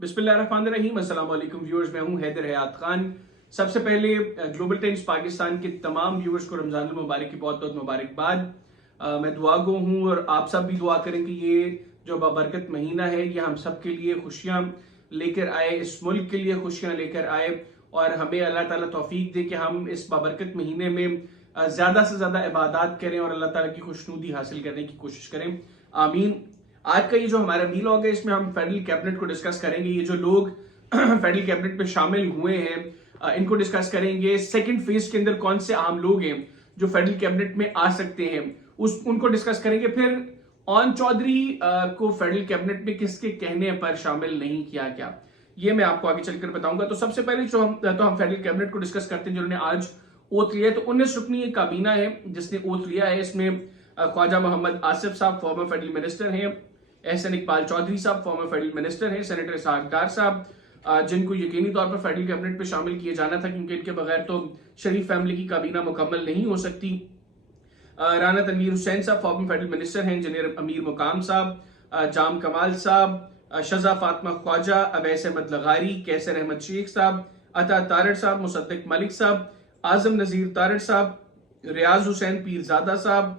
बिस्मिल्लाहिर्रहमानिर्रहीम। अस्सलाम वालेकुम व्यूअर्स, मैं हूं हैदर हयात खान। सबसे पहले ग्लोबल टाइम्स पाकिस्तान के तमाम व्यूअर्स को रमजान मुबारक की बहुत बहुत मुबारकबाद। मैं दुआ गो हूं और आप सब भी दुआ करें कि ये जो बाबरकत महीना है ये हम सब के लिए खुशियां लेकर आए, इस मुल्क के लिए खुशियां लेकर आए और हमें अल्लाह ताला तौफीक दे कि हम इस बाबरकत महीने में ज्यादा से ज्यादा इबादत करें और अल्लाह ताला की खुशनुदी हासिल करने की कोशिश करें। आमीन। आज का ये जो हमारा वीलॉग है इसमें हम फेडरल कैबिनेट को डिस्कस करेंगे। ये जो लोग फेडरल कैबिनेट में शामिल हुए हैं इनको डिस्कस करेंगे। सेकंड फेज के अंदर कौन से अहम लोग हैं जो फेडरल कैबिनेट में आ सकते हैं उनको डिस्कस करेंगे। फिर ऑन चौधरी को फेडरल कैबिनेट में किसके कहने पर शामिल नहीं किया गया ये मैं आपको आगे चलकर बताऊंगा। तो सबसे पहले जो हम फेडरल कैबिनेट को डिस्कस करते हैं जिन्होंने आज ओथ लिया है। तो 19 रुकनी एक काबीना है जिसने ओथ लिया है। इसमें ख्वाजा मोहम्मद आसिफ साहब फॉर्मर फेडरल मिनिस्टर हैं, एहसन इकबाल चौधरी साहब फॉर्मर फेडरल मिनिस्टर हैं, सेनेटर इसहाक डार साहब जिनको यकीनी तौर पर फेडरल कैबिनेट में शामिल किए जाना था क्योंकि इनके बगैर तो शरीफ फैमिली की काबीना मुकम्मल नहीं हो सकती। राना तनवीर हुसैन साहब फॉर्मर फेडरल मिनिस्टर हैं, इंजीनियर अमीर मुकाम साहब, जाम कमाल साहब, शजा फातिमा ख्वाजा, अवैस अहमद लगारी, कैसर अहमद शेख साहब, अता तारड़ साहब, मुसद्दिक मलिक साहब, आजम नजीर तारड़ साहब, रियाज हुसैन पीरजादा साहब,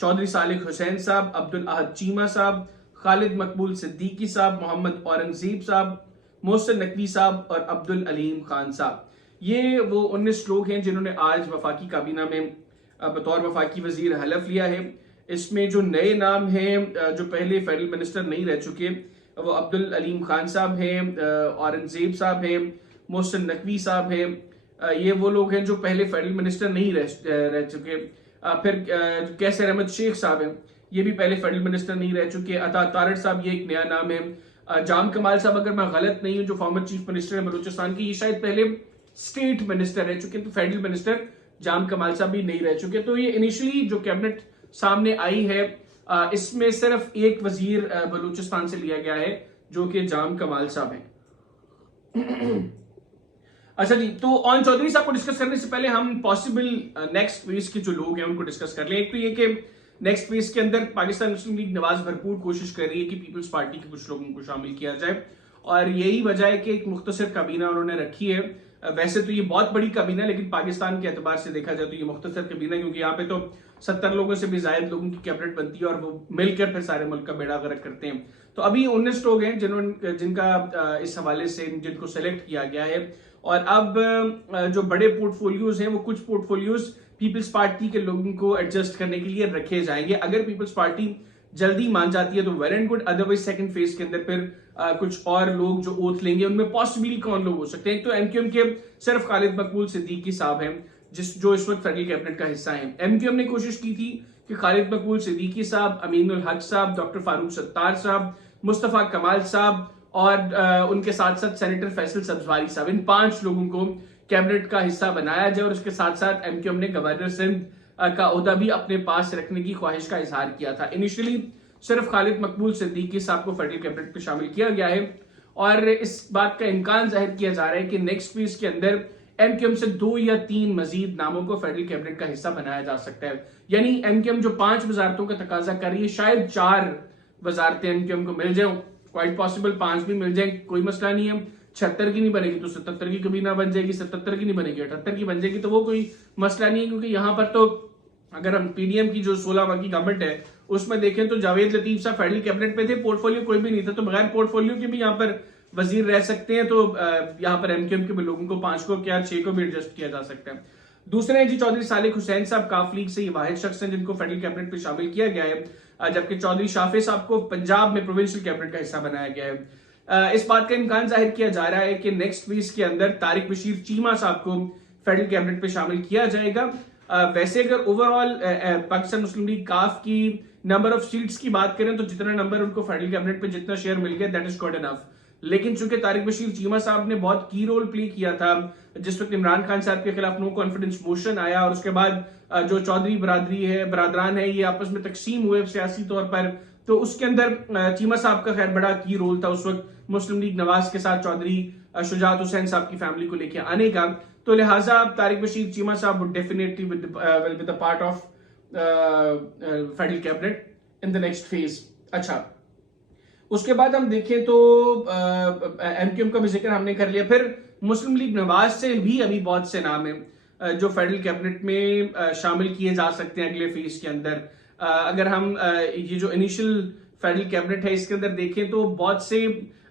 चौधरी सालिक हुसैन साहब, अब्दुल अहद चीमा साहब, खालिद मकबूल सिद्दीकी साहब, मोहम्मद औरंगजेब साहब, मोहसिन नकवी साहब और अब्दुल अलीम खान साहब। ये वो 19 लोग हैं जिन्होंने आज वफाकी काबीना में बतौर वफाकी वजीर हलफ लिया है। इसमें जो नए नाम हैं जो पहले फेडरल मिनिस्टर नहीं रह चुके वो अब्दुल अलीम खान साहब हैं, औरंगजेब साहब हैं, मोहसिन नकवी साहब हैं। ये वो लोग हैं जो पहले फेडरल मिनिस्टर नहीं रह चुके। फिर कैसर अहमद शेख साहब हैं, ये भी पहले फेडरल मिनिस्टर नहीं रह चुके। अता तारड़ साहब ये एक नया नाम है। जाम कमाल साहब अगर मैं गलत नहीं हूं जो फॉर्मर चीफ मिनिस्टर है बलूचिस्तान की, ये शायद पहले स्टेट मिनिस्टर रह चुके, तो फेडरल मिनिस्टर जाम कमाल साहब भी नहीं रह चुके। तो ये इनिशियली जो कैबिनेट सामने आई है इसमें सिर्फ एक वजीर बलूचिस्तान से लिया गया है जो कि जाम कमाल साहब हैं। अच्छा जी, तो ऑन चौधरी साहब को डिस्कस करने से पहले हम पॉसिबल नेक्स्ट फेज के जो लोग हैं उनको डिस्कस कर लें। एक तो ये कि नेक्स्ट फेज के अंदर पाकिस्तान मुस्लिम लीग नवाज भरपूर कोशिश कर रही है कि पीपल्स पार्टी के कुछ लोगों को शामिल किया जाए और यही वजह है कि एक मुख्तसर काबीना उन्होंने रखी है। वैसे तो ये बहुत बड़ी काबीना है लेकिन पाकिस्तान के एतबार से देखा जाए तो ये मुख्तसर काबीना क्योंकि यहाँ पे तो 70 लोगों से भी ज्यादा लोगों की कैबिनेट बनती है और वो मिलकर फिर सारे मुल्क का बेड़ा गर्क करते हैं। तो अभी 19 लोग हैं जिनका इस हवाले से जिनको सेलेक्ट किया गया है और अब जो बड़े पोर्टफोलियोज हैं वो कुछ पोर्टफोलियोज पीपल्स पार्टी के लोगों को एडजस्ट करने के लिए रखे जाएंगे। अगर पीपल्स पार्टी जल्दी मान जाती है तो well and good, otherwise second phase के अंदर फिर कुछ और लोग जो ओथ लेंगे उनमें पॉसिबली कौन लोग हो सकते हैं। एक तो एमक्यूएम के सिर्फ खालिद मकबूल सिद्दीकी साहब हैं जो इस वक्त फेडरल कैबिनेट का हिस्सा है। एमक्यूएम ने कोशिश की थी कि खालिद मकबूल सिद्दीकी साहब, अमीनुल हक साहब, डॉक्टर फारूक सत्तार साहब, मुस्तफा कमाल साहब और उनके साथ साथ सेनेटर फैसल सब्जवारी साहब, इन 5 लोगों को कैबिनेट का हिस्सा बनाया जाए और उसके साथ साथ एमक्यूएम ने गवर्नर सिंध का ओहदा भी अपने पास रखने की ख्वाहिश का इजहार किया था। इनिशियली सिर्फ खालिद मकबूल सिद्दीकी साहब को फेडरल कैबिनेट में शामिल किया गया है और इस बात का इम्कान जाहिर किया जा रहा है कि नेक्स्ट फेज के अंदर एमक्यूएम से 2 या 3 मजीद नामों को फेडरल कैबिनेट का हिस्सा बनाया जा सकता है। यानी एमक्यूएम जो 5 वजारतों का तकाजा कर रही है शायद 4 वजारतें एमक्यूएम को मिल जाए, क्वाइट पॉसिबल 5 भी मिल जाए, कोई मसला नहीं है। 76 की नहीं बनेगी तो 77 की कभी ना बन जाएगी, 77 की नहीं बनेगी 78 की बन जाएगी, तो वो कोई मसला नहीं है क्योंकि यहाँ पर तो अगर हम पीडीएम की जो 16 की गवर्नमेंट है उसमें देखें तो जावेद लतीफ साहब फेडरल कैबिनेट में थे, पोर्टफोलियो कोई भी नहीं था, तो बगैर पोर्टफोलियो के भी यहाँ पर वजीर रह सकते हैं। तो यहाँ पर एमक्यूएम के लोगों को 5 को क्या 6 को भी एडजस्ट किया जा सकता है। दूसरे हैं जी चौधरी सालिक हुसैन साहब, काफ लीग से ये वाहिद शख्स हैं जिनको फेडरल कैबिनेट में शामिल किया गया है, जबकि चौधरी शाफे साहब को पंजाब में प्रोविंशियल कैबिनेट का हिस्सा बनाया गया है। इस बात का इम्कान जाहिर किया जा रहा है कि नेक्स्ट फेज के अंदर तारिक बशीर चीमा साहब को फेडरल कैबिनेट में शामिल किया जाएगा। वैसे अगर ओवरऑल पाकिस्तान मुस्लिम लीग काफ की नंबर ऑफ सीट्स की बात करें तो जितना नंबर उनको फेडरल कैबिनेट में जितना शेयर मिल गया दैट इज गुड इनफ। लेकिन चूंकि तारिक बशीर चीमा साहब ने बहुत की रोल प्ले किया था जिस वक्त इमरान खान साहब के खिलाफ नो कॉन्फिडेंस मोशन आया और उसके बाद जो चौधरी बरादरान है ये आपस में तकसीम हुए सियासी तौर पर, तो उसके अंदर चीमा साहब का खैर बड़ा की रोल था उस वक्त मुस्लिम लीग नवाज के साथ चौधरी शुजात हुसैन साहब की फैमिली को लेकर आने का। तो लिहाजा तारिक बशीर चीमा साहब would definitely with the part of federal cabinet in the next phase. अच्छा, उसके बाद हम देखें तो MQM का भी जिक्र हमने कर लिया। फिर मुस्लिम लीग नवाज से भी अभी बहुत से नाम है जो फेडरल कैबिनेट में शामिल किए जा सकते हैं अगले फेज के अंदर। अगर हम ये जो इनिशियल फेडरल कैबिनेट है इसके अंदर देखें तो बहुत से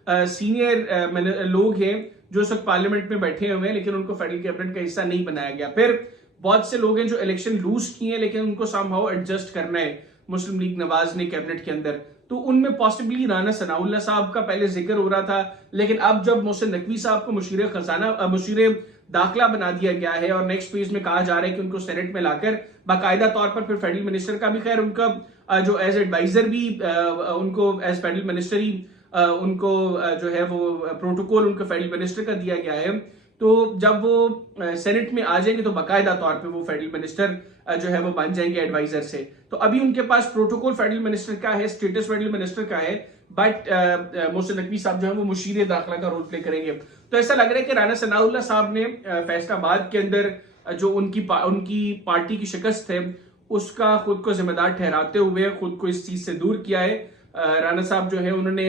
सीनियर लोग हैं जो इस वक्त पार्लियामेंट में बैठे हुए हैं, लेकिन उनको फेडरल कैबिनेट का हिस्सा नहीं बनाया गया। फिर बहुत से लोग हैं जो इलेक्शन लूज किए हैं, लेकिन उनको समहाउ एडजस्ट करना है मुस्लिम लीग नवाज ने कैबिनेट के अंदर। तो उनमें पॉसिबली राना सनाउल्लाह साहब का पहले जिक्र हो रहा था, लेकिन अब जब मोहसिन नकवी साहब को मुशीर खजाना मुशीर दाखिला बना दिया गया है और नेक्स्ट फेज में कहा जा रहा है कि उनको सेनेट में लाकर बाकायदा तौर पर फिर फेडरल मिनिस्टर का भी, खैर उनका जो एज एडवाइजर भी उनको एज फेडरल मिनिस्टर ही उनको जो है वो प्रोटोकॉल उनको फेडरल मिनिस्टर का दिया गया है। तो जब वो सेनेट में आ जाएंगे तो बाकायदा तौर पे वो फेडरल मिनिस्टर जो है वो बन जाएंगे एडवाइजर से। तो अभी उनके पास प्रोटोकॉल फेडरल मिनिस्टर का है, स्टेटस फेडरल मिनिस्टर का है, बट मोहसिन नकवी साहब जो है वो मुशीर दाखिला का रोल प्ले करेंगे। तो ऐसा लग रहा है कि राना सनाउल्लाह साहब ने फैसलाबाद के अंदर जो उनकी पार्टी की शिकस्त है उसका खुद को जिम्मेदार ठहराते हुए खुद को इस चीज से दूर किया है। राना साहब जो है उन्होंने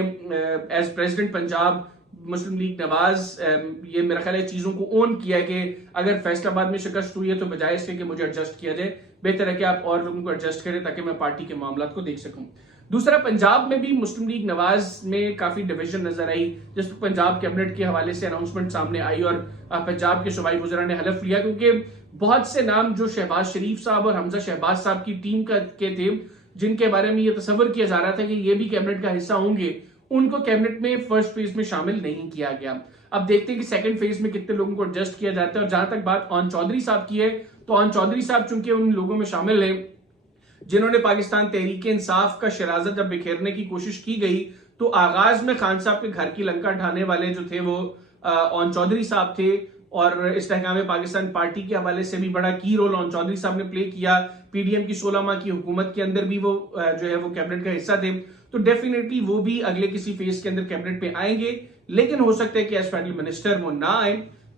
एज प्रेसिडेंट पंजाब मुस्लिम लीग नवाज ये मेरा ख्याल है चीजों को ओन किया कि अगर फैसलाबाद में शिकस्त हुई है तो बजाय इसके कि मुझे एडजस्ट किया जाए, बेहतर है कि आप और लोगों को एडजस्ट करें ताकि मैं पार्टी के मामला को देख सकूं। दूसरा, पंजाब में भी मुस्लिम लीग नवाज में काफी डिवीजन नजर आई, जिस पर पंजाब कैबिनेट के हवाले से अनाउंसमेंट सामने आई और पंजाब के सूबाई वज़रा ने हलफ लिया, क्योंकि बहुत से नाम जो शहबाज शरीफ साहब और हमजा शहबाज साहब की टीम के थे जिनके बारे में ये तस्वर किया जा रहा था कि ये भी कैबिनेट का हिस्सा होंगे, उनको कैबिनेट में फर्स्ट फेज में शामिल नहीं किया गया। अब देखते हैं कि सेकंड फेज में कितने लोगों को एडजस्ट किया जाता है। और जहां तक बात ऑन चौधरी साहब की है, तो ऑन चौधरी साहब चूंकि उन लोगों में शामिल है जिन्होंने पाकिस्तान तहरीक इंसाफ का शराजा जब बिखेरने की कोशिश की गई तो आगाज में खान साहब के घर की लंका ढाने वाले जो थे वो ऑन चौधरी साहब थे और इस्तेहकाम पाकिस्तान पार्टी के हवाले से भी बड़ा की रोल ऑन चौधरी साहब ने प्ले किया। पीडीएम की 16 माह की हुकूमत के अंदर भी वो जो है वो कैबिनेट का हिस्सा थे। तो डेफिनेटली वो भी अगले किसी फेज के अंदर कैबिनेट पे आएंगे, लेकिन हो सकता है कि एज फेडरल मिनिस्टर वो ना आए,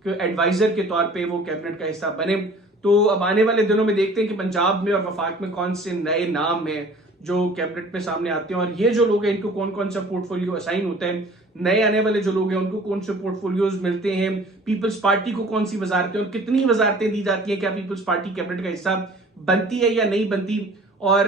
एडवाइजर के तौर पे वो कैबिनेट का हिस्सा बने। तो अब आने वाले दिनों में देखते हैं कि पंजाब में और वफाक में कौन से नए नाम हैं जो कैबिनेट में सामने आते हैं और ये जो लोग हैं इनको कौन कौन सा पोर्टफोलियो असाइन होता है, नए आने वाले जो लोग हैं उनको कौन से पोर्टफोलियोज मिलते हैं, पीपल्स पार्टी को कौन सी वजारतें और कितनी वजारतें दी जाती है, क्या पीपल्स पार्टी कैबिनेट का हिस्सा बनती है या नहीं बनती। और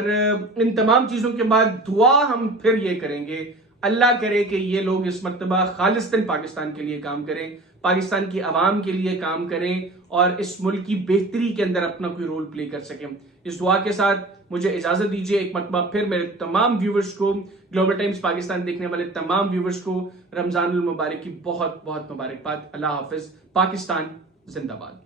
इन तमाम चीजों के बाद दुआ हम फिर ये करेंगे, अल्लाह करे कि ये लोग इस मर्तबा खालिस्तान पाकिस्तान के लिए काम करें, पाकिस्तान की आवाम के लिए काम करें और इस मुल्क की बेहतरी के अंदर अपना कोई रोल प्ले कर सकें। इस दुआ के साथ मुझे इजाजत दीजिए। एक मर्तबा फिर मेरे तमाम व्यूवर्स को, ग्लोबल टाइम्स पाकिस्तान देखने वाले तमाम व्यूवर्स को रमजानुल मुबारक की बहुत बहुत मुबारकबाद। अल्लाह हाफिज। पाकिस्तान जिंदाबाद।